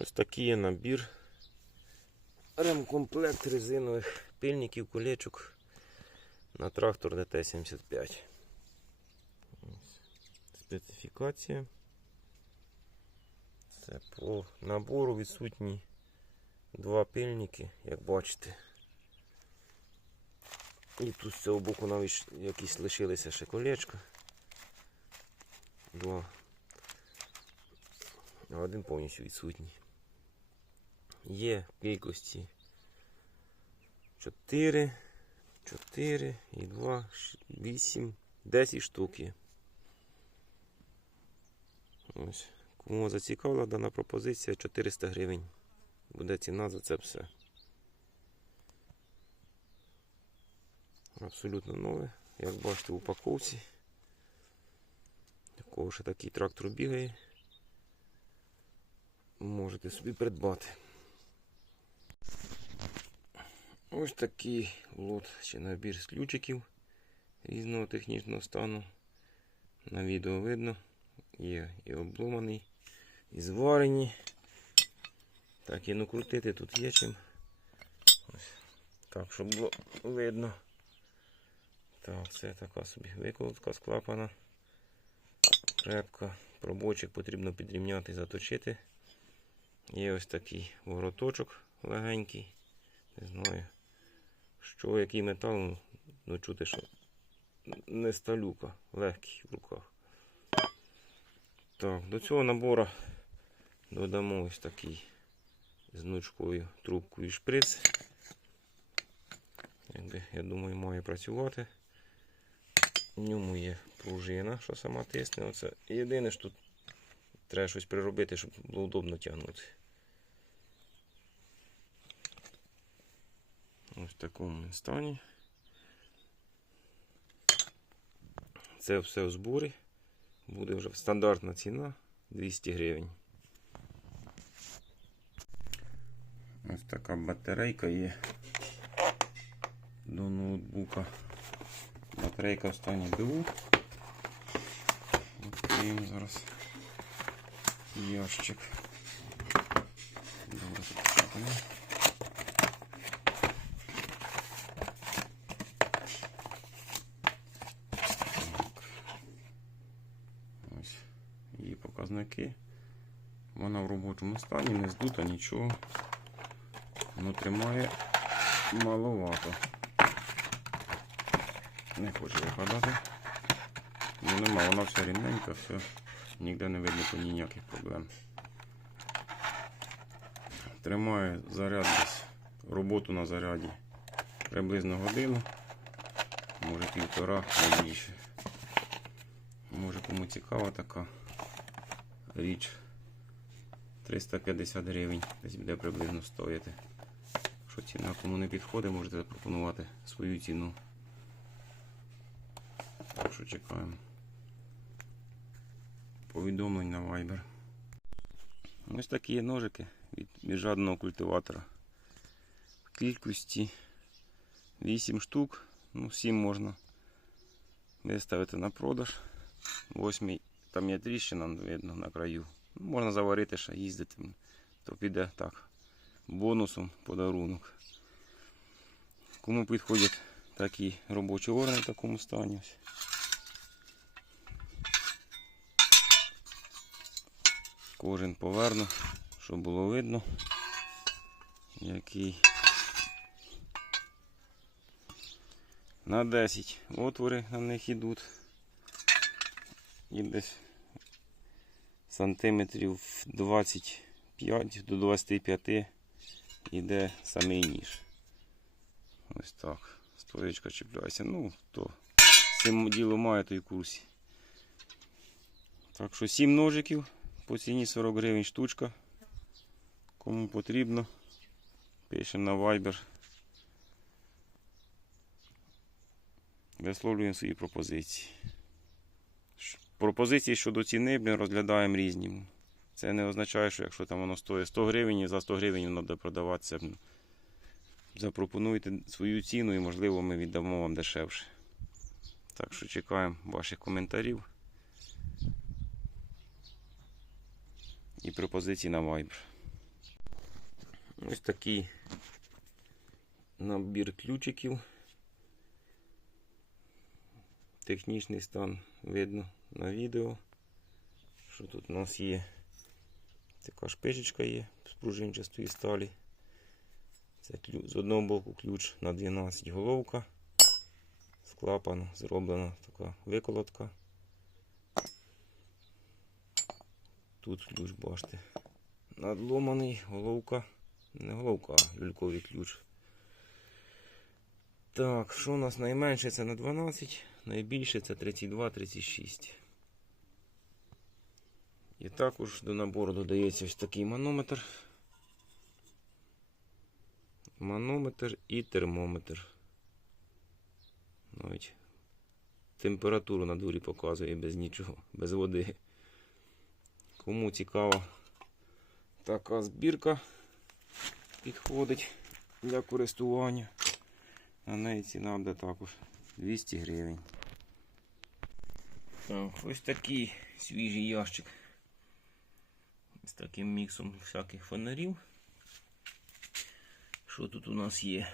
Ось такий є набір. Ремкомплект резинових пильників, кулечок на трактор ДТ-75. Специфікація. Це по набору відсутні два пильники, як бачите. І тут з цього боку навіть якісь лишилися ще колечка. Два. Один повністю відсутній. Є в кількості 4, 4 і 2, 8, 10 штук є. Ось. Кому зацікавила дана пропозиція 400 гривень. Буде ціна за це все. Абсолютно нове. Як бачите в упаковці. Такого ще такий трактор бігає. Можете собі придбати. Ось такий лот чи набір з ключиків різного технічного стану. На відео видно. Є і обломаний, і зварені. Так, і накрутити тут є чим. Ось. Так, щоб було видно. Так, це така собі виколотка з клапана. Крепка. Пробочок потрібно підрівняти, заточити. Є ось такий вороточок легенький. Не знаю, що який метал, ну, ну чути, що не сталюка, легкий в руках. Так, до цього набору додамо ось такий з гнучкою трубкою шприц. Якби, я думаю, має працювати. В ньому є пружина, що сама тисне. Оце. Єдине, що тут треба щось приробити, щоб було удобно тягнути. Ось в такому він стані. Це все в зборі. Буде вже стандартна ціна 200 гривень. Ось така батарейка є до ноутбука. Батарейка в стані БУ. Відкриємо зараз ящик. Добре, запечатаємо. Показники. Вона в робочому стані, не здута нічого. Ну тримає маловато. Не хоче випадати. Ну нема, вона вся рівненька, все. Ніде не видно по ній ніяких проблем. Тримає заряд десь, роботу на заряді приблизно годину, може півтора, не більше. Може кому цікава така річ. 350 гривень десь буде приблизно стояти. Якщо ціна кому не підходить, можете запропонувати свою ціну. Так що чекаємо. Повідомлень на Viber. Ось такі ножики від міжжадного культиватора. В кількості 8 штук, ну 7 можна виставити на продаж. Восьмий, там є тріщина, видно, на краю. Ну, Можна заварити ще їздити, то піде так. Бонусом подарунок. Кому підходять такі робочі органи в такому стані. Кожен поверну, щоб було видно, який на 10 отвори на них йдуть. І десь сантиметрів 25 до 25 йде самий ніж. Ось так. Стоєчка чіпляється. Ну, то цим ділом має той курсі. Так що 7 ножиків по ціні 40 гривень штучка. Кому потрібно, пишемо на Viber. Висловлюємо свої пропозиції. Пропозиції щодо ціни ми розглядаємо різні. Це не означає, що якщо там воно стоїть 100 гривень, за 100 гривень воно буде продаватися. Запропонуйте свою ціну і, можливо, ми віддамо вам дешевше. Так що чекаємо ваших коментарів і пропозицій на Viber. Ось такий набір ключиків. Технічний стан видно на відео. Що тут у нас є? Така шпичечка є з пружинчастої сталі. Це з одного боку ключ на 12 головка. З клапану зроблена така виколотка. Тут ключ, бачите, надломаний, головка. Не головка, а люльковий ключ. Так, що у нас найменше це на 12, найбільше це 32-36. І також до набору додається ось такий манометр. Манометр і термометр. Навіть температуру на дворі показує без нічого, без води. Кому цікава така збірка підходить для користування. На неї ціна буде також 200 гривень. Так, ось такий свіжий ящик з таким міксом всяких фонарів. Що тут у нас є?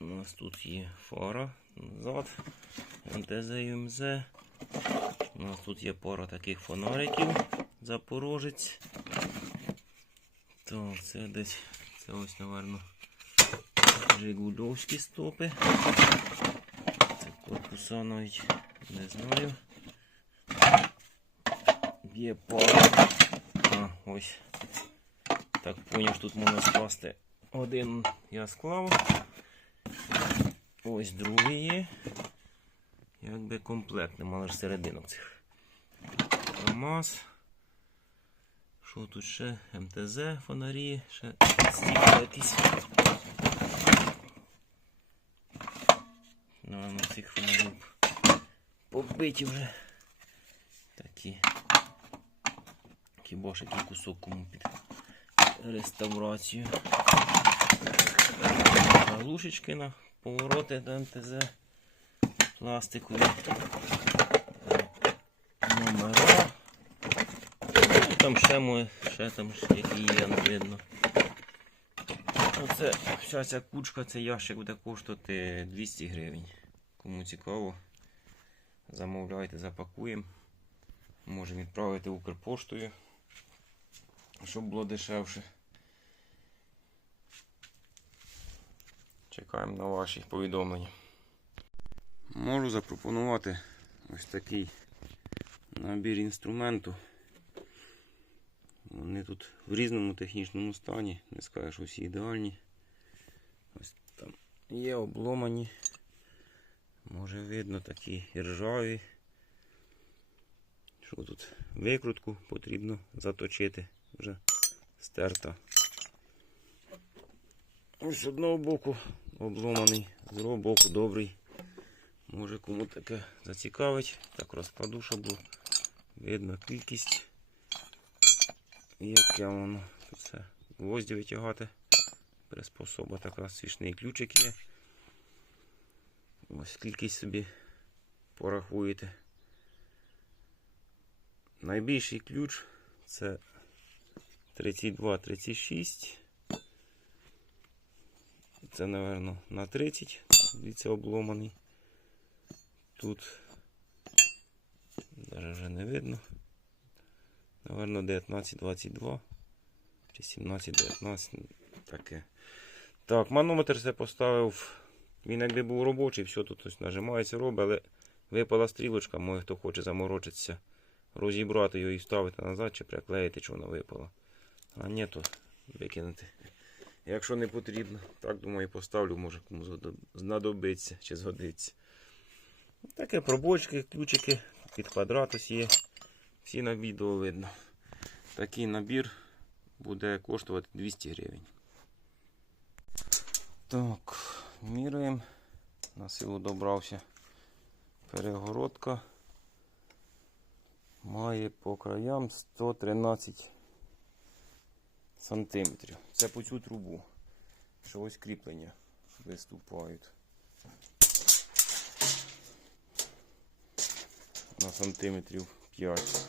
У нас тут є фара назад, МТЗ і МЗ. У нас тут є пара таких фонариків, запорожець. Так, це десь, це ось, напевно, Жигульовські стопи. Навіть не знаю. Є пара. А, ось. Так, поняв, тут можна скласти один я склав. Ось другий є. Якби комплектним, але ж серединок цих. КАМАЗ. Що тут ще? МТЗ, фонарі, ще стікли якісь. Наверно, цих фонарів побиті вже. Такі. Ж кусок кому під реставрацію. Глушечки на повороти до МТЗ. Пластикові. Номера. Ну, там ще моє, ще там які є, не видно. Оце вся ця кучка, цей ящик буде коштувати 200 гривень. Кому цікаво, замовляйте, запакуємо. Можемо відправити Укрпоштою, щоб було дешевше. Чекаємо на ваші повідомлення. Можу запропонувати ось такий набір інструменту. Вони тут в різному технічному стані, не скажу, що всі ідеальні. Ось там є обломані. Може видно такі ржаві. Що тут? Викрутку потрібно заточити, вже стерта. Ось з одного боку обломаний, з другого боку добрий. Може кому таке зацікавить. Так розкладу, щоб було видно кількість. Яке воно. Тут гвозді витягати. Приспособа така, свічний ключик є. Ось кількість собі порахуєте. Найбільший ключ це 32-36. Це, напевно, на 30. Дивіться, обломаний. Тут навіть вже не видно. Наверно, 19-22 чи 17-19. Таке. Так, манометр це поставив. Він якби був робочий, все тут ось нажимається, робить, але випала стрілочка, може хто хоче заморочитися, розібрати його і вставити назад чи приклеїти, що вона випала. А ні, то викинути. Якщо не потрібно, так думаю, поставлю, може кому знадобиться чи згодиться. Таке пробочки, ключики під квадрат ось є. Всі на відео видно. Такий набір буде коштувати 200 гривень. Так, міряємо. На силу добрався. Перегородка. Має по краям 113 сантиметрів. Це по цю трубу. Що ось кріплення виступають. На сантиметрів 5.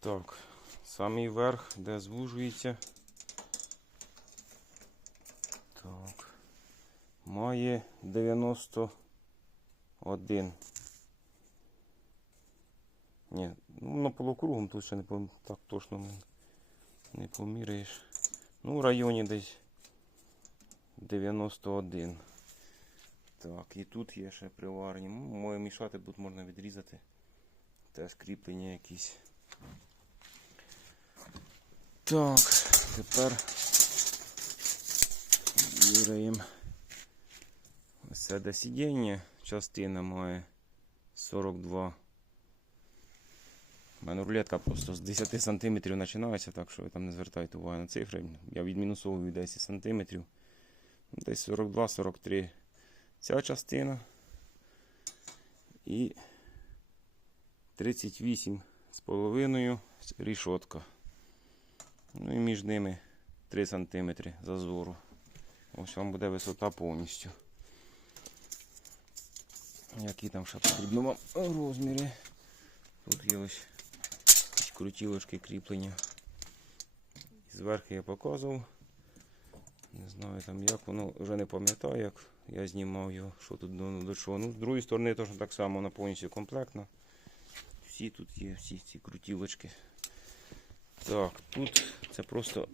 Так, самий верх, де звужується, має 91. Ні, ну на полукругом тут ще не так точно не, поміряєш. Ну, в районі десь 91. Так, і тут є ще приварені. М, Моє мішати тут можна відрізати. Теж кріплення якісь. Так, тепер міряємо. Ось це де сидіння. Частина має 42. У мене рулетка просто з 10 см починається, так що ви там не звертайте увагу на цифри. Я відмінусовую 10 см. Десь 42-43 ця частина. І 38 з половиною рішотка. Ну і між ними 3 см зазору. Ось вам буде висота повністю. Які там ще потрібно вам розміри. Тут є ось крутілочки кріплення. Зверху я показував. Не знаю там як, воно вже не пам'ятаю, як я знімав його, що тут до, до чого. Ну, з другої сторони теж так само вона повністю комплектна. Всі тут є, всі ці крутілочки. Так, тут це просто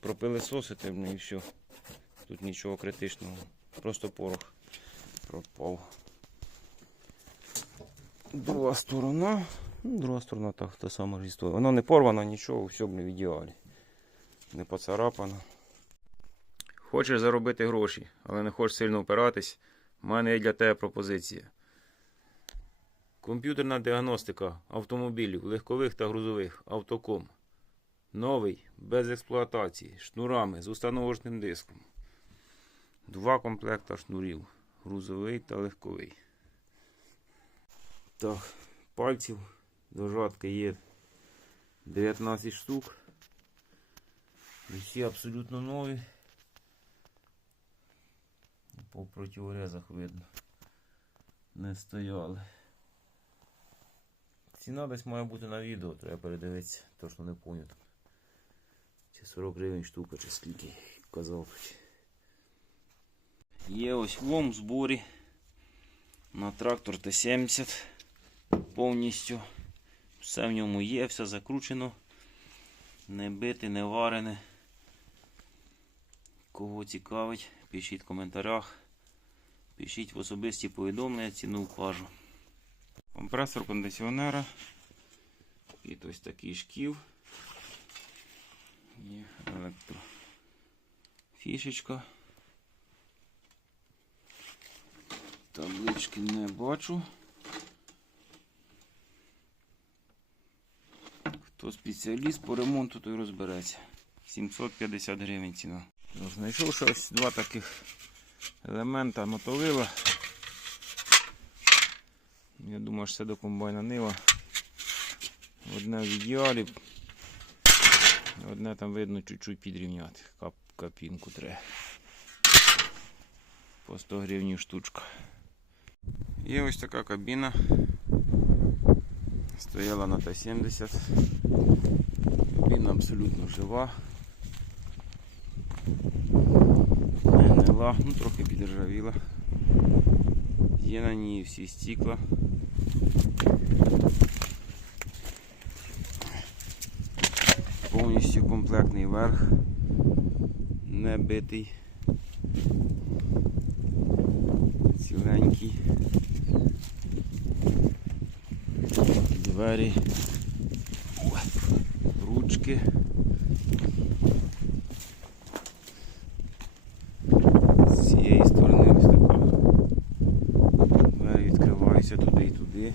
пропилисосити ну і все. Тут нічого критичного. Просто порох пропав. Друга сторона. Ну, друга сторона так та сама ж історія. Вона не порвана, нічого, все в ідеалі. Не поцарапано. Хочеш заробити гроші, але не хочеш сильно опиратись, в мене є для тебе пропозиція. Комп'ютерна діагностика автомобілів, легкових та грузових автоком. Новий, без експлуатації, шнурами з установочним диском. Два комплекта шнурів. Грузовий та легковий. Так, пальців дожатки є 19 штук. Всі абсолютно нові. По противорезах видно. Не стояли. Ціна десь має бути на відео, треба передивитися, точно не пам'ятаю. Чи 40 гривень штука, чи скільки казав. Є ось лом в зборі на трактор Т-70 повністю. Все в ньому є, все закручено. Не бите, не варене. Кого цікавить, пишіть в коментарях. Пишіть в особисті повідомлення, ціну вкажу. Компресор кондиціонера. І ось такий шків. Є електро. Фішечка. Таблички не бачу. Хто спеціаліст по ремонту, той розбереться. 750 гривень ціна. Ну, Знайшов ще ось два таких елемента мотовила. Я думаю, що це до комбайна нива. Одне в ідеалі. Одне там видно чуть-чуть підрівняти. Кап, капінку треба. По 100 гривень штучка. Є ось така кабіна. Стояла на Т-70. Кабіна абсолютно жива. Не гнила, ну трохи підржавіла. Є на ній всі стікла. Повністю комплектний верх, не битий, ціленький. Двері, ручки. З цієї сторони ось така. Двері відкриваються туди і туди.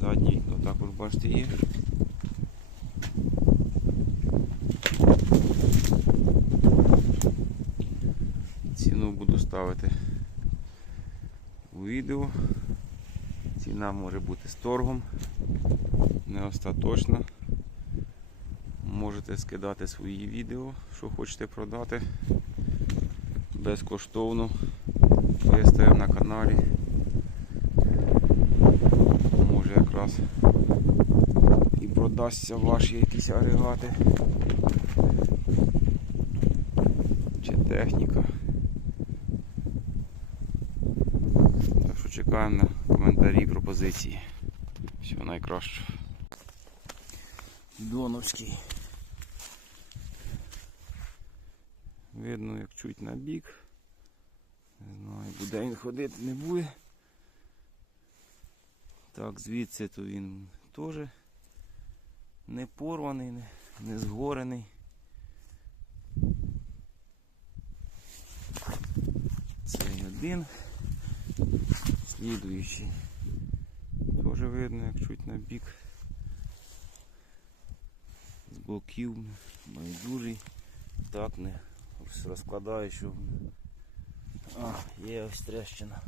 Заднє вікно також бачите є. Ціну буду ставити у відео. Ціна може бути з торгом, не остаточна. Можете скидати свої відео, що хочете продати. Безкоштовно виставив на каналі. Може якраз і продасться ваші якісь агрегати чи техніка. Так що Чекаємо на коментарі пропозиції. Всього найкращого. Доновський. Видно, як чуть на бік. Не знаю, буде він ходити, не буде. Так, звідси то він теж не порваний, не, не згорений. Цей один. Слідуючий. Видно, як чуть на бік. З боків байдужий. Так не розкладаю, що. А, є ось трещина.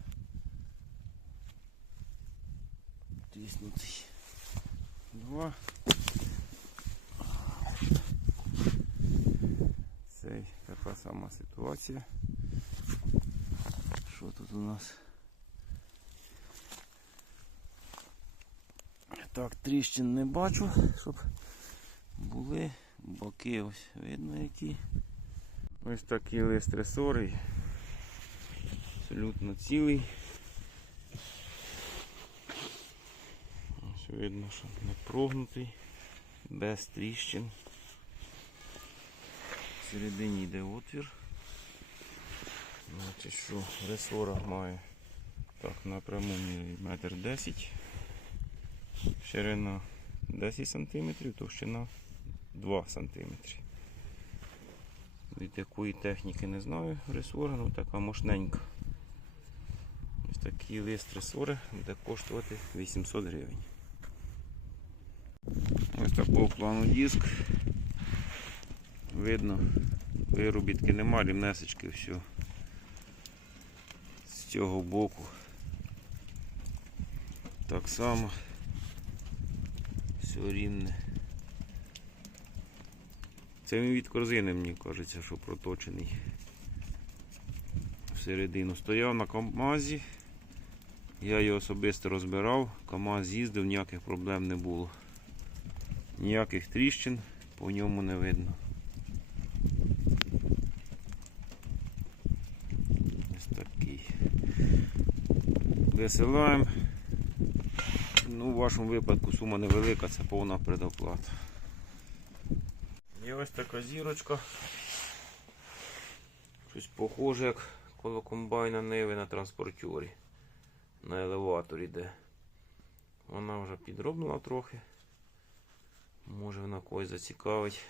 Тиснутий. Два. Цей така сама ситуація. Що тут у нас? Так, тріщин не бачу, щоб були боки ось видно які. Ось такий лист стресорий. Абсолютно цілий. Ось видно, що не прогнутий, без тріщин. Всередині йде отвір. Значить, що ресора має так напряму метр 10. Ширина 10 см, товщина 2 см. Від якої техніки не знаю ресора, ну така мощненька. Ось такий лист ресори буде коштувати 800 гривень. Ось такого плану диск. Видно, виробітки нема, рівнесечки все. З цього боку. Так само. Рівне. Це він від корзини, мені кажеться, що проточений всередину. Стояв на КАМАЗі. Я його особисто розбирав, КАМАЗ їздив, ніяких проблем не було. Ніяких тріщин по ньому не видно. Ось такий. Висилаємо. Ну, в вашому випадку сума невелика, це повна предоплата. Є ось така зірочка. Щось похоже, як коло комбайна Ниви на транспортері. На елеваторі де. Вона вже підробила трохи. Може вона когось зацікавить.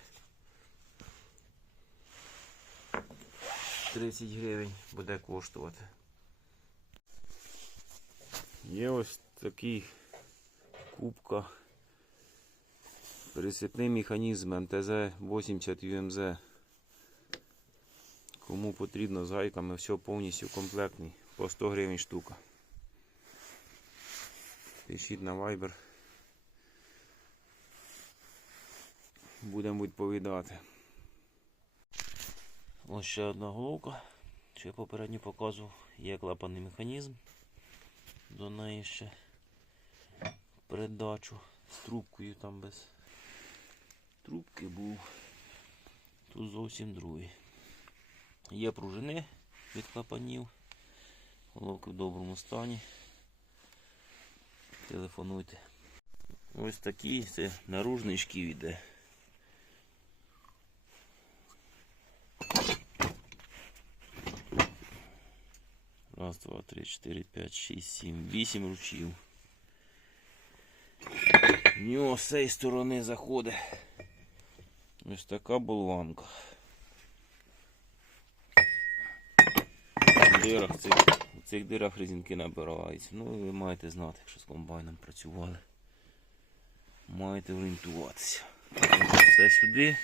30 гривень буде коштувати. Є ось такий кубка. Пересипний механізм МТЗ-80 UMZ. Кому потрібно з гайками, все повністю комплектний. По 100 гривень штука. Пишіть на Viber. Будемо відповідати. Ось ще одна головка. Що я попередньо показував, є клапанний механізм. До неї ще передачу з трубкою там без трубки був. Тут зовсім другий. Є пружини від клапанів. Головки в доброму стані. Телефонуйте. Ось такий це наружний шків іде. Раз, два, три, чотири, п'ять, шість, сім, вісім ручів. В нього з цієї сторони заходить ось така болванка. В дирах цих, в цих дирах резинки набираються. Ну ви маєте знати, якщо з комбайном працювали. Маєте орієнтуватися. Це сюди.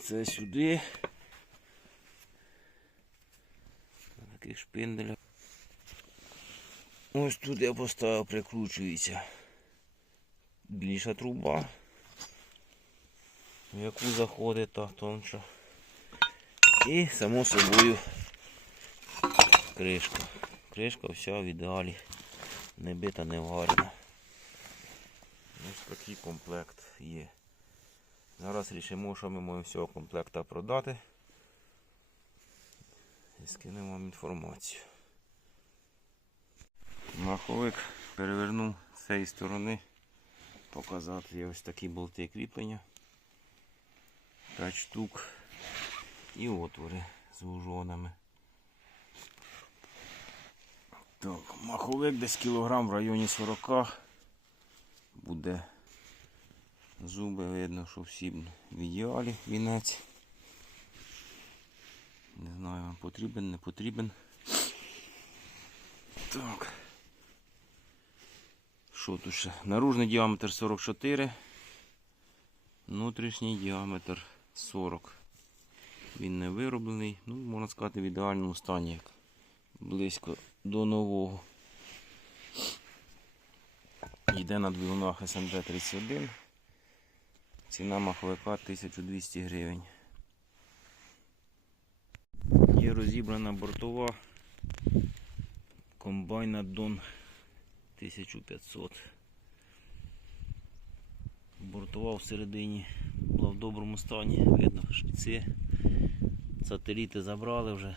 Це сюди. Таких шпинделів. Ось тут я поставив, прикручується більша труба, в яку заходить та тонша. І само собою кришка. Кришка вся в ідеалі. Не бита, не варена. Ось такий комплект є. Зараз рішимо, що ми можемо з цього комплекта продати. І скинемо вам інформацію. Маховик перевернув з цієї сторони. Показати є ось такі болти кріплення. 5 штук. І отвори з вужонами. Так, маховик десь кілограм в районі 40. Буде зуби видно, що всі в ідеалі вінець. Не знаю, вам потрібен, не потрібен. Так. Що тут ще? Наружний діаметр 44, внутрішній діаметр 40. Він не вироблений, ну, можна сказати, в ідеальному стані, як близько до нового. Йде на двигунах SMG 31. Ціна маховика 1200 гривень. Є розібрана бортова комбайна Дон 1500. Бортова всередині була в доброму стані, видно шпіци. Сателіти забрали вже.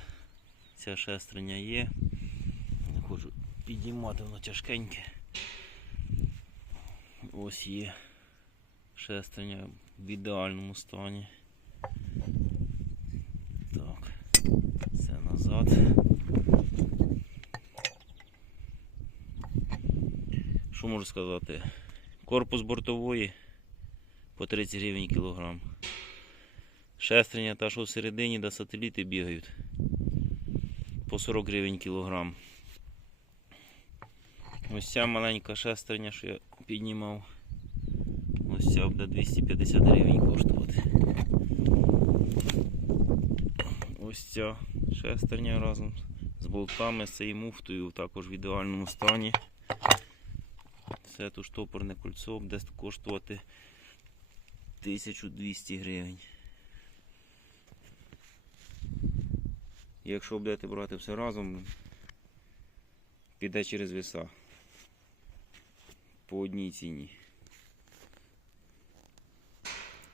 Ця шестерня є. Не хочу піднімати, воно тяжкеньке. Ось є шестерня в ідеальному стані. Так, це назад. Що можу сказати? Корпус бортової по 30 гривень кілограм. Шестерня та, що всередині, де сателіти бігають. По 40 гривень кілограм. Ось ця маленька шестерня, що я піднімав. Ось ця буде 250 гривень коштувати. Ось ця шестерня разом з болтами, з цією муфтою також в ідеальному стані. Це тут штопорне кольцо буде коштувати 1200 гривень. Якщо будете брати все разом, піде через веса по одній ціні.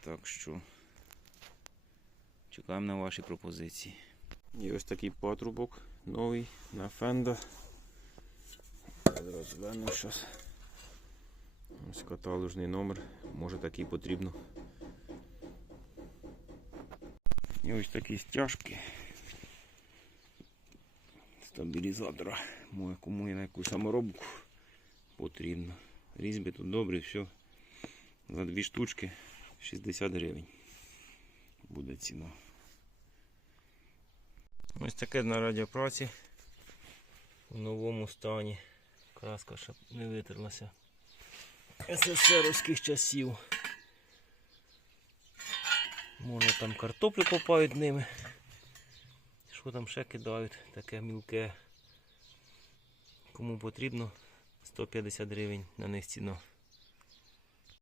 Так що чекаємо на ваші пропозиції. І ось такий патрубок новий на фенда. Розглянемо зараз. Ось каталожний номер, може такий потрібно. І ось такі стяжки стабілізатора. Кому на яку саморобку потрібно. Різьби тут добрі, все. За дві штучки 60 гривень буде ціна. Ось таке знаряддя праці в новому стані. Краска ще не витерлася. СССРовських часів. Може там картоплю копають ними. Що там ще кидають, таке мілке. Кому потрібно, 150 гривень на них ціна.